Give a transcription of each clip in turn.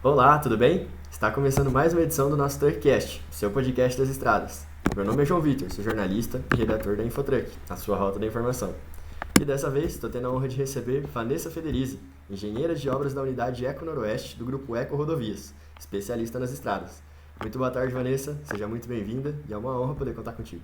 Olá, tudo bem? Está começando mais uma edição do nosso Truckcast, seu podcast das estradas. Meu nome é João Vitor, sou jornalista e redator da Infotruck, a sua rota da informação. E dessa vez estou tendo a honra de receber Vanessa Federizi, engenheira de obras da unidade Eco Noroeste do grupo Eco Rodovias, especialista nas estradas. Muito boa tarde, Vanessa, seja muito bem-vinda e é uma honra poder contar contigo.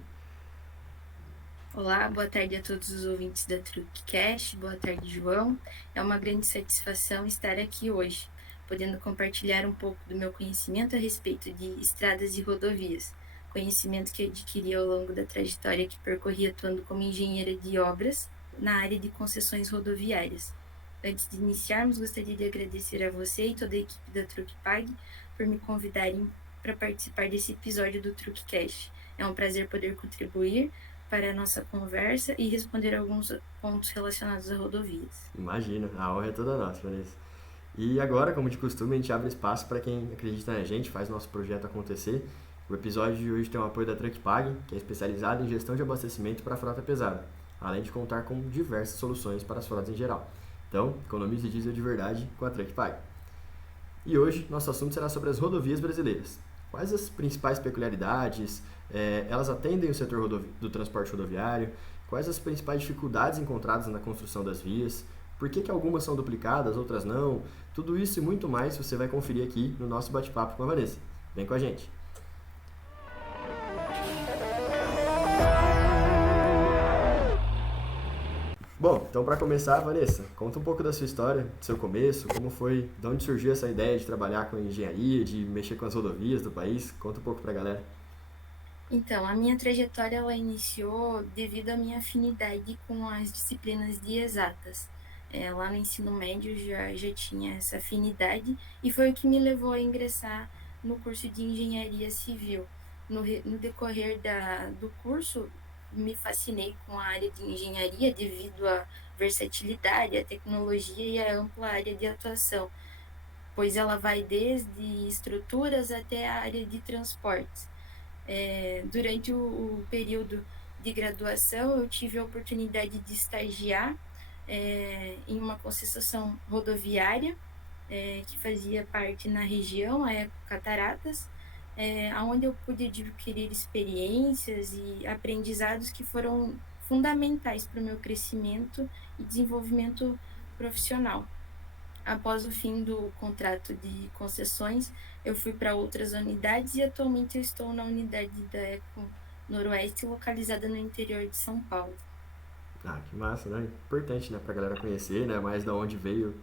Olá, boa tarde a todos os ouvintes da Truckcast, boa tarde, João. É uma grande satisfação estar aqui hoje, podendo compartilhar um pouco do meu conhecimento a respeito de estradas e rodovias, conhecimento que adquiri ao longo da trajetória que percorri atuando como engenheira de obras na área de concessões rodoviárias. Antes de iniciarmos, gostaria de agradecer a você e toda a equipe da Truckpag por me convidarem para participar desse episódio do Truckcast. É um prazer poder contribuir para a nossa conversa e responder alguns pontos relacionados a rodovias. Imagina, a honra é toda nossa, Vanessa. E agora, como de costume, a gente abre espaço para quem acredita na gente, faz nosso projeto acontecer. O episódio de hoje tem o apoio da Truckpag, que é especializada em gestão de abastecimento para a frota pesada, além de contar com diversas soluções para as frotas em geral. Então, economize diesel de verdade com a Truckpag. E hoje, nosso assunto será sobre as rodovias brasileiras. Quais as principais peculiaridades? Elas atendem o setor do transporte rodoviário? Quais as principais dificuldades encontradas na construção das vias? Por que algumas são duplicadas, outras não? Tudo isso e muito mais você vai conferir aqui no nosso bate-papo com a Vanessa. Vem com a gente! Bom, então para começar, Vanessa, conta um pouco da sua história, do seu começo, como foi, de onde surgiu essa ideia de trabalhar com engenharia, de mexer com as rodovias do país. Conta um pouco para a galera. Então, a minha trajetória ela iniciou devido à minha afinidade com as disciplinas de exatas. Lá no ensino médio já tinha essa afinidade e foi o que me levou a ingressar no curso de engenharia civil. No decorrer do curso, me fascinei com a área de engenharia devido à versatilidade, à tecnologia e à ampla área de atuação, pois ela vai desde estruturas até a área de transportes. Durante o período de graduação, eu tive a oportunidade de estagiar em uma concessão rodoviária que fazia parte na região, a Eco Cataratas, onde eu pude adquirir experiências e aprendizados que foram fundamentais para o meu crescimento e desenvolvimento profissional. Após o fim do contrato de concessões, eu fui para outras unidades e atualmente eu estou na unidade da Eco Noroeste, localizada no interior de São Paulo. Ah, que massa, né? Importante, né, pra galera conhecer, né, mais da onde veio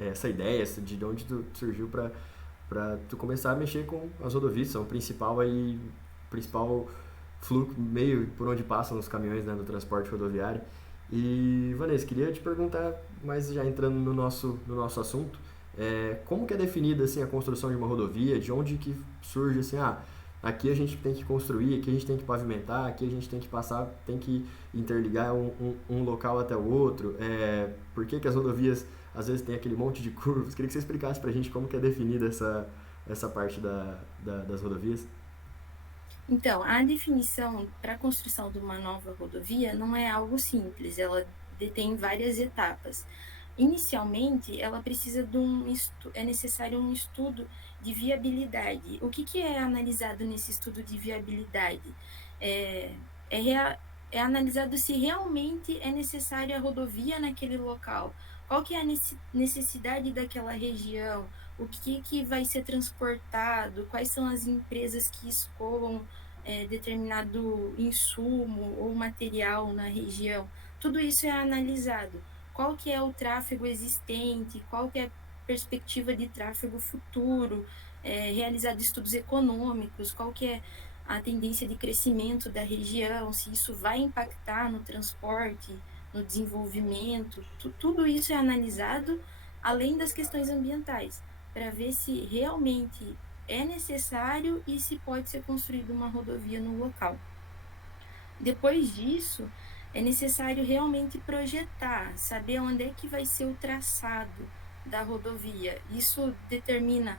essa ideia, de onde tu surgiu pra tu começar a mexer com as rodovias, são o principal fluxo, meio por onde passam os caminhões, né, no transporte rodoviário. E, Vanessa, queria te perguntar, mas já entrando no nosso assunto, como que é definida, assim, a construção de uma rodovia, de onde que surge, assim, aqui a gente tem que construir, aqui a gente tem que pavimentar, aqui a gente tem que passar, tem que interligar um local até o outro. Por que as rodovias às vezes tem aquele monte de curvas? Queria que você explicasse pra gente como que é definida essa parte das rodovias. Então, a definição para a construção de uma nova rodovia não é algo simples, ela detém várias etapas. Inicialmente, ela precisa é necessário um estudo de viabilidade. O que é analisado nesse estudo de viabilidade? É, é, rea- é analisado se realmente é necessária a rodovia naquele local, qual que é a necessidade daquela região, o que vai ser transportado, quais são as empresas que escoam determinado insumo ou material na região. Tudo isso é analisado. Qual que é o tráfego existente, qual que é a perspectiva de tráfego futuro, realizado estudos econômicos, qual que é a tendência de crescimento da região, se isso vai impactar no transporte, no desenvolvimento, tudo isso é analisado, além das questões ambientais, para ver se realmente é necessário e se pode ser construída uma rodovia no local. Depois disso, é necessário realmente projetar, saber onde é que vai ser o traçado da rodovia. Isso determina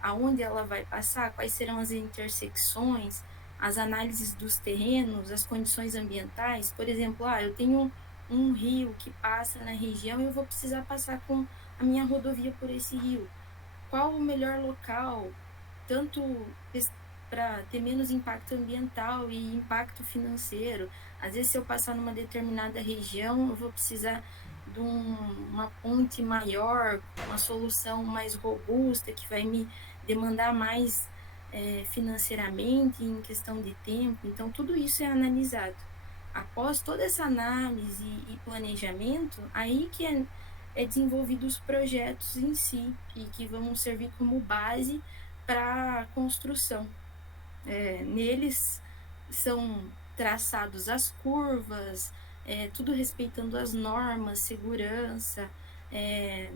aonde ela vai passar, quais serão as intersecções, as análises dos terrenos, as condições ambientais. Por exemplo, eu tenho um rio que passa na região e eu vou precisar passar com a minha rodovia por esse rio. qual o melhor local, tanto para ter menos impacto ambiental e impacto financeiro. Às vezes, se eu passar numa determinada região, eu vou precisar de uma ponte maior, uma solução mais robusta, que vai me demandar mais financeiramente, em questão de tempo. Então, tudo isso é analisado. Após toda essa análise e planejamento, aí que é desenvolvido os projetos em si, e que vão servir como base para a construção. Neles são traçados as curvas, tudo respeitando as normas, segurança. é,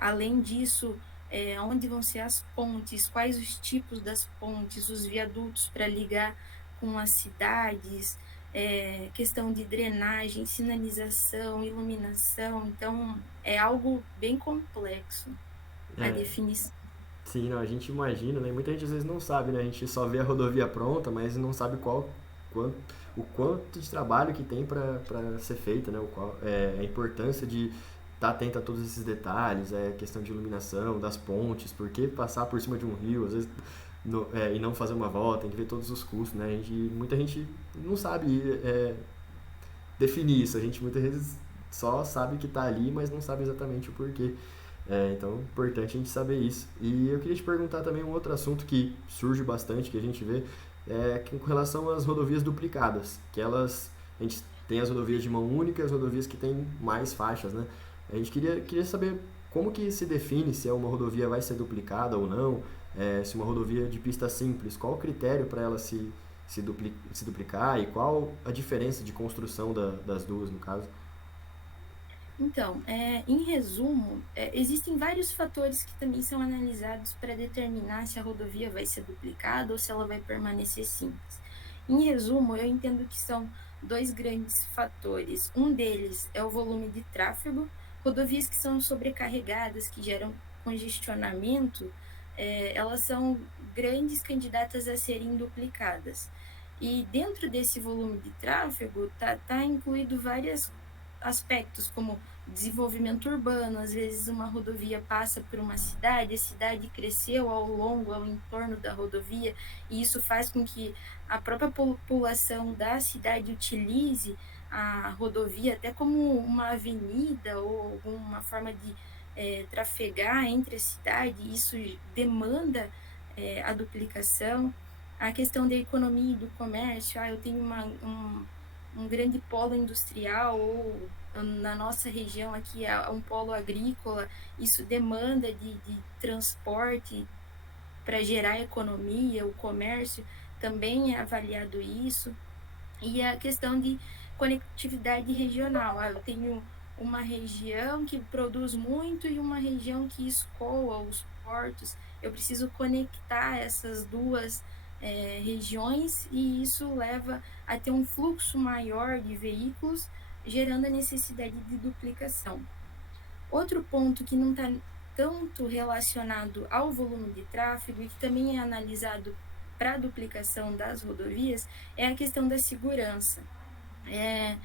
Além disso, onde vão ser as pontes, quais os tipos das pontes, os viadutos para ligar com as cidades, questão de drenagem, sinalização, iluminação. Então, é algo bem complexo a É, definição. sim, não, a gente imagina, né? Muita gente às vezes não sabe, né? A gente só vê a rodovia pronta, mas não sabe quanto, o quanto de trabalho que tem para ser feita, né? A importância de estar atento a todos esses detalhes, questão de iluminação, das pontes, por que passar por cima de um rio, às vezes e não fazer uma volta, tem que ver todos os custos, né? Muita gente não sabe definir isso, a gente muitas vezes só sabe que está ali, mas não sabe exatamente o porquê. Então, é importante a gente saber isso. E eu queria te perguntar também um outro assunto que surge bastante, que a gente vê, com relação às rodovias duplicadas, a gente tem as rodovias de mão única e as rodovias que têm mais faixas, né? A gente queria saber como que se define se uma rodovia vai ser duplicada ou não, se uma rodovia de pista simples, qual o critério para ela se duplicar e qual a diferença de construção das duas, no caso? Então, em resumo, existem vários fatores que também são analisados para determinar se a rodovia vai ser duplicada ou se ela vai permanecer simples. Em resumo, eu entendo que são dois grandes fatores. Um deles é o volume de tráfego. Rodovias que são sobrecarregadas, que geram congestionamento, elas são grandes candidatas a serem duplicadas. E dentro desse volume de tráfego tá incluído vários aspectos, como desenvolvimento urbano. Às vezes uma rodovia passa por uma cidade, a cidade cresceu ao entorno da rodovia, e isso faz com que a própria população da cidade utilize a rodovia até como uma avenida ou alguma forma de trafegar entre a cidade. Isso demanda a duplicação. A questão da economia e do comércio, eu tenho um grande polo industrial, ou na nossa região aqui há um polo agrícola, isso demanda de transporte para gerar economia, o comércio também é avaliado isso. E a questão de conectividade regional. Eu tenho uma região que produz muito e uma região que escoa os portos. Eu preciso conectar essas duas regiões, e isso leva a ter um fluxo maior de veículos, gerando a necessidade de duplicação. Outro ponto que não está tanto relacionado ao volume de tráfego e que também é analisado para a duplicação das rodovias é a questão da segurança. É,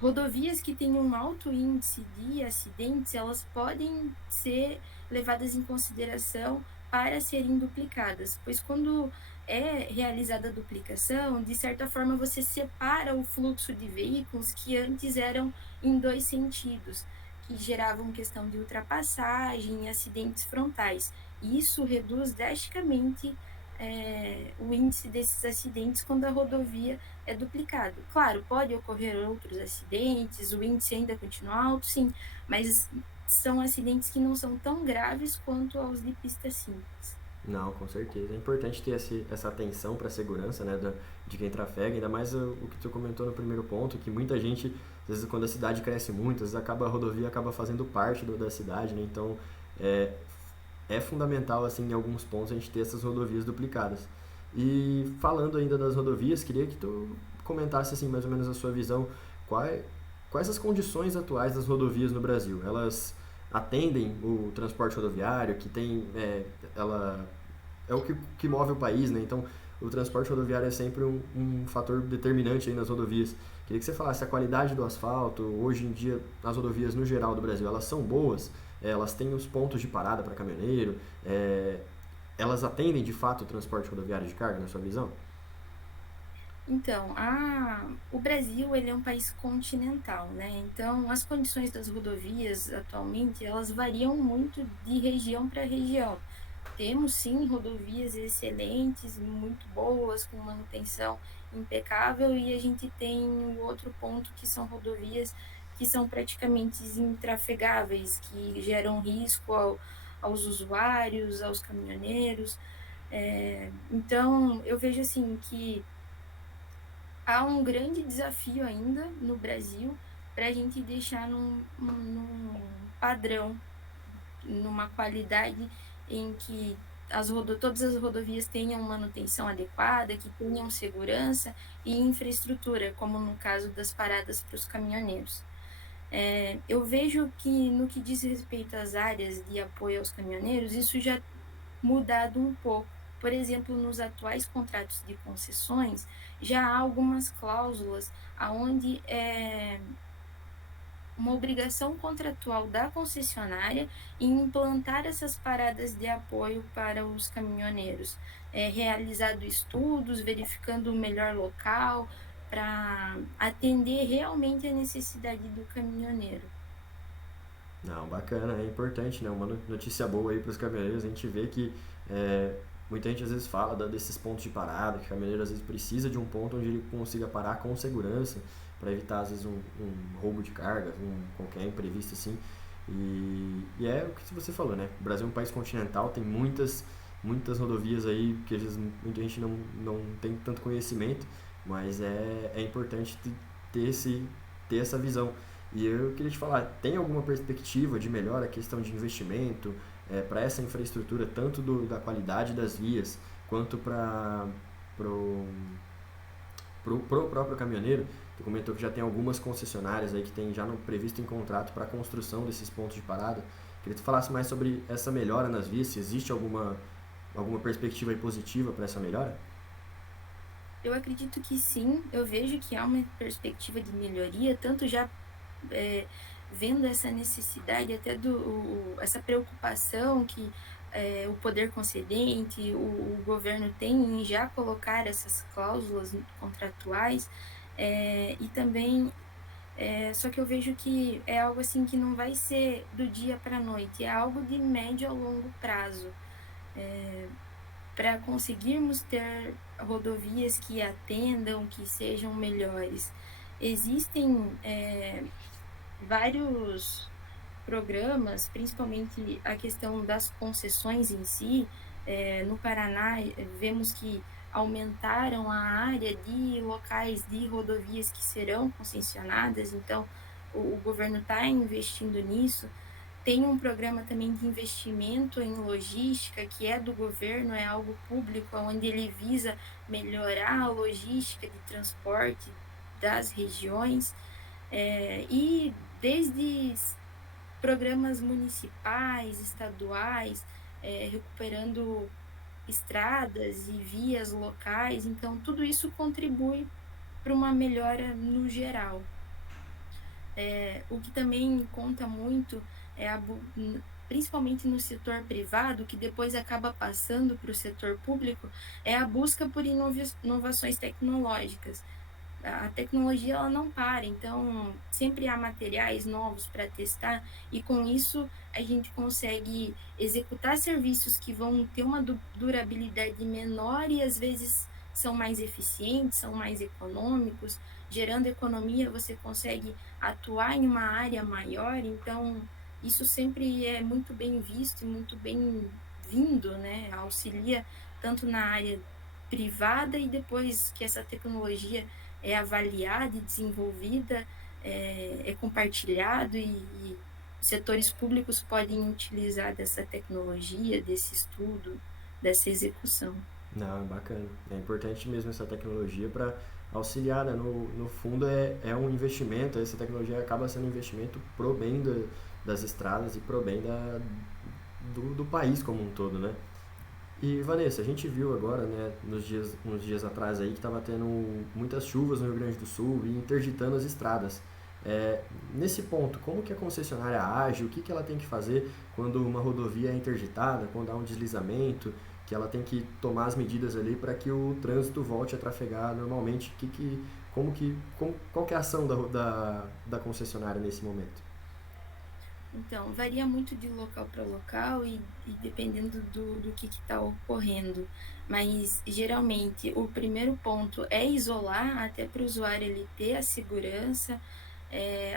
Rodovias que têm um alto índice de acidentes, elas podem ser levadas em consideração para serem duplicadas, pois quando é realizada a duplicação, de certa forma você separa o fluxo de veículos que antes eram em dois sentidos, que geravam questão de ultrapassagem e acidentes frontais. E isso reduz drasticamente o índice desses acidentes quando a rodovia é duplicado. Claro, pode ocorrer outros acidentes, o índice ainda continua alto, sim, mas são acidentes que não são tão graves quanto aos de pista simples. Não, com certeza. É importante ter essa atenção para a segurança, né, de quem trafega, ainda mais o que tu comentou no primeiro ponto, que muita gente, às vezes quando a cidade cresce muito, às vezes a rodovia acaba fazendo parte da cidade, né, então é, é fundamental, assim, em alguns pontos a gente ter essas rodovias duplicadas. E falando ainda das rodovias, queria que tu comentasse, assim, mais ou menos a sua visão, quais, quais as condições atuais das rodovias no Brasil? Elas atendem o transporte rodoviário, que tem, ela é o que move o país, né? Então, o transporte rodoviário é sempre um fator determinante aí nas rodovias. Queria que você falasse a qualidade do asfalto. Hoje em dia, as rodovias no geral do Brasil, elas são boas, elas têm os pontos de parada para caminhoneiro, elas atendem de fato o transporte rodoviário de carga, na sua visão? Então, o Brasil, ele é um país continental, né? Então, as condições das rodovias atualmente, elas variam muito de região para região. Temos sim rodovias excelentes, muito boas, com manutenção impecável, e a gente tem o outro ponto que são rodovias que são praticamente intrafegáveis, que geram risco aos usuários, aos caminhoneiros. Então, eu vejo assim que há um grande desafio ainda no Brasil para a gente deixar num padrão, numa qualidade em que todas as rodovias tenham manutenção adequada, que tenham segurança e infraestrutura, como no caso das paradas para os caminhoneiros. Eu vejo que no que diz respeito às áreas de apoio aos caminhoneiros, isso já mudado um pouco. Por exemplo, nos atuais contratos de concessões, já há algumas cláusulas onde uma obrigação contratual da concessionária em implantar essas paradas de apoio para os caminhoneiros, realizado estudos, verificando o melhor local para atender realmente a necessidade do caminhoneiro. Não, bacana, é importante, né? Uma notícia boa aí para os caminhoneiros. A gente vê que é, muita gente às vezes fala desses pontos de parada, que o caminhoneiro às vezes precisa de um ponto onde ele consiga parar com segurança para evitar às vezes um roubo de carga, qualquer imprevisto assim. E é o que você falou, né? O Brasil é um país continental, tem muitas rodovias aí que às vezes muita gente não tem tanto conhecimento, mas é importante ter, ter essa visão. E eu queria te falar, tem alguma perspectiva de melhora a questão de investimento para essa infraestrutura, tanto da qualidade das vias, quanto para pro próprio caminhoneiro? Tu comentou que já tem algumas concessionárias aí que tem já previsto em contrato para a construção desses pontos de parada. Queria que tu falasse mais sobre essa melhora nas vias, se existe alguma perspectiva aí positiva para essa melhora? Eu acredito que sim, eu vejo que há uma perspectiva de melhoria, tanto já é, vendo essa necessidade, até essa preocupação que o poder concedente, o governo tem em já colocar essas cláusulas contratuais, e também, só que eu vejo que é algo assim que não vai ser do dia para a noite, é algo de médio a longo prazo. Para conseguirmos ter rodovias que atendam, que sejam melhores. Existem vários programas, principalmente a questão das concessões em si. No Paraná, vemos que aumentaram a área de locais de rodovias que serão concessionadas, então o governo está investindo nisso. Tem um programa também de investimento em logística, que é do governo, é algo público, onde ele visa melhorar a logística de transporte das regiões, e desde programas municipais, estaduais, recuperando estradas e vias locais, então tudo isso contribui para uma melhora no geral. O que também conta muito é principalmente no setor privado, que depois acaba passando para o setor público, é a busca por inovações tecnológicas. A tecnologia ela não para, então sempre há materiais novos para testar e com isso a gente consegue executar serviços que vão ter uma durabilidade menor e às vezes são mais eficientes, são mais econômicos, gerando economia, você consegue atuar em uma área maior, então isso sempre é muito bem visto e muito bem vindo, né? Auxilia tanto na área privada e depois que essa tecnologia é avaliada e desenvolvida, é compartilhado e setores públicos podem utilizar dessa tecnologia, desse estudo, dessa execução. Não, é bacana. É importante mesmo essa tecnologia para auxiliar, né? No fundo é um investimento, essa tecnologia acaba sendo um investimento pro bem das estradas e pro bem do país como um todo, né? E Vanessa, a gente viu agora, né, uns dias atrás aí, que estava tendo muitas chuvas no Rio Grande do Sul e interditando as estradas. É, nesse ponto, como que a concessionária age? O que que ela tem que fazer quando uma rodovia é interditada, quando há um deslizamento, que ela tem que tomar as medidas ali para que o trânsito volte a trafegar normalmente? Qual que é a ação da concessionária nesse momento? Então, varia muito de local para local e dependendo do que está ocorrendo. Mas, geralmente, o primeiro ponto é isolar, até para o usuário ele ter a segurança.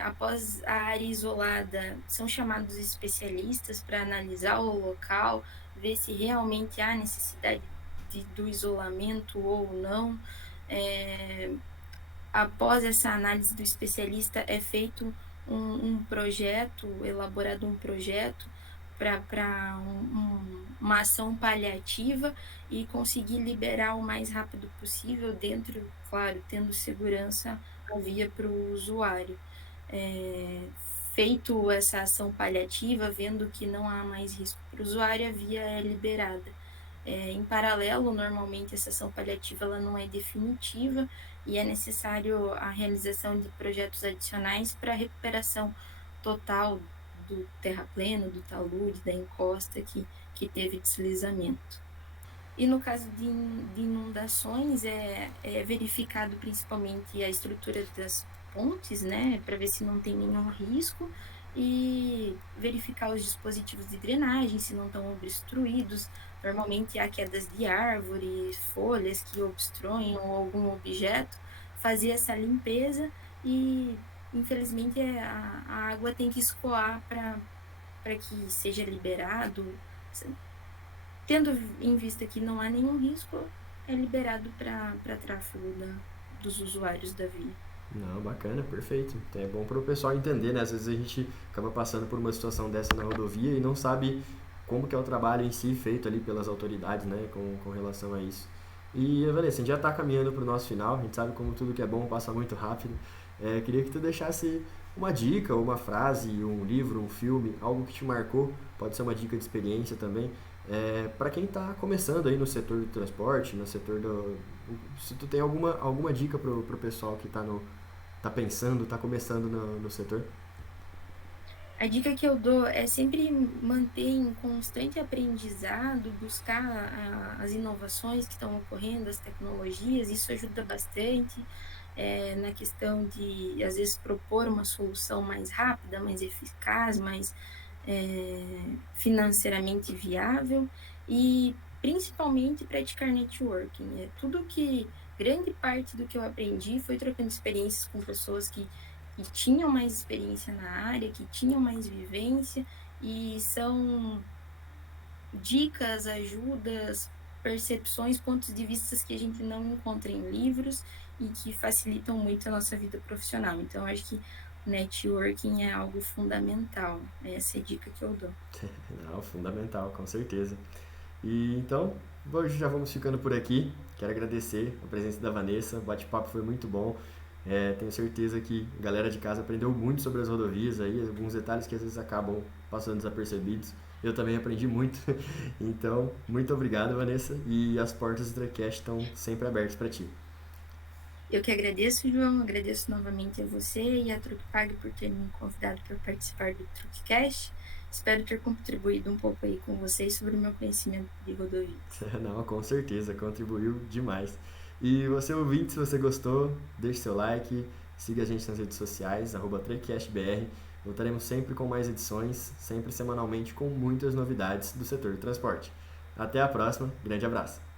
Após a área isolada, são chamados especialistas para analisar o local, ver se realmente há necessidade do isolamento ou não. É, Após essa análise do especialista, é feito um projeto, elaborado um projeto para uma ação paliativa e conseguir liberar o mais rápido possível, dentro, claro, tendo segurança a via para o usuário. É, Feito essa ação paliativa, vendo que não há mais risco para o usuário, a via é liberada. Em paralelo, normalmente essa ação paliativa ela não é definitiva e é necessário a realização de projetos adicionais para a recuperação total do terrapleno, do talude, da encosta que teve deslizamento. E no caso de inundações, é verificado principalmente a estrutura das pontes, né, para ver se não tem nenhum risco, e verificar os dispositivos de drenagem, se não estão obstruídos. Normalmente há quedas de árvores, folhas que obstruem ou algum objeto, fazer essa limpeza e, infelizmente, a água tem que escoar para que seja liberado. Tendo em vista que não há nenhum risco, é liberado para tráfego dos usuários da via. Não, bacana, perfeito. Então é bom para o pessoal entender, né? Às vezes a gente acaba passando por uma situação dessa na rodovia e não sabe como que é o trabalho em si feito ali pelas autoridades, né? Com relação a isso. E, Vanessa, a gente já está caminhando para o nosso final. A gente sabe como tudo que é bom passa muito rápido. Queria que tu deixasse uma dica, uma frase, um livro, um filme, algo que te marcou. Pode ser uma dica de experiência também. Para quem está começando aí no setor do transporte, no setor do... Se tu tem alguma dica pro pessoal que tá pensando, tá começando no setor? A dica que eu dou é sempre manter em constante aprendizado, buscar as inovações que estão ocorrendo, as tecnologias, isso ajuda bastante na questão de, às vezes, propor uma solução mais rápida, mais eficaz, mais financeiramente viável e, principalmente, praticar networking. Grande parte do que eu aprendi foi trocando experiências com pessoas que tinham mais experiência na área, que tinham mais vivência, e são dicas, ajudas, percepções, pontos de vista que a gente não encontra em livros e que facilitam muito a nossa vida profissional. Então, acho que networking é algo fundamental. Essa é a dica que eu dou. Não, fundamental, com certeza. E então, hoje já vamos ficando por aqui. Quero agradecer a presença da Vanessa. O bate-papo foi muito bom. Tenho certeza que a galera de casa aprendeu muito sobre as rodovias aí, alguns detalhes que às vezes acabam passando desapercebidos. Eu também aprendi muito. Então, muito obrigado, Vanessa. E as portas do TruckCast estão sempre abertas para ti. Eu que agradeço, João, agradeço novamente a você e a Truckpag por ter me convidado para participar do Truckcast. Espero ter contribuído um pouco aí com vocês sobre o meu conhecimento de rodovias. Não, com certeza, contribuiu demais. E você ouvinte, se você gostou, deixe seu like, siga a gente nas redes sociais, @truckcastbr. Voltaremos sempre com mais edições, sempre semanalmente com muitas novidades do setor do transporte. Até a próxima, grande abraço!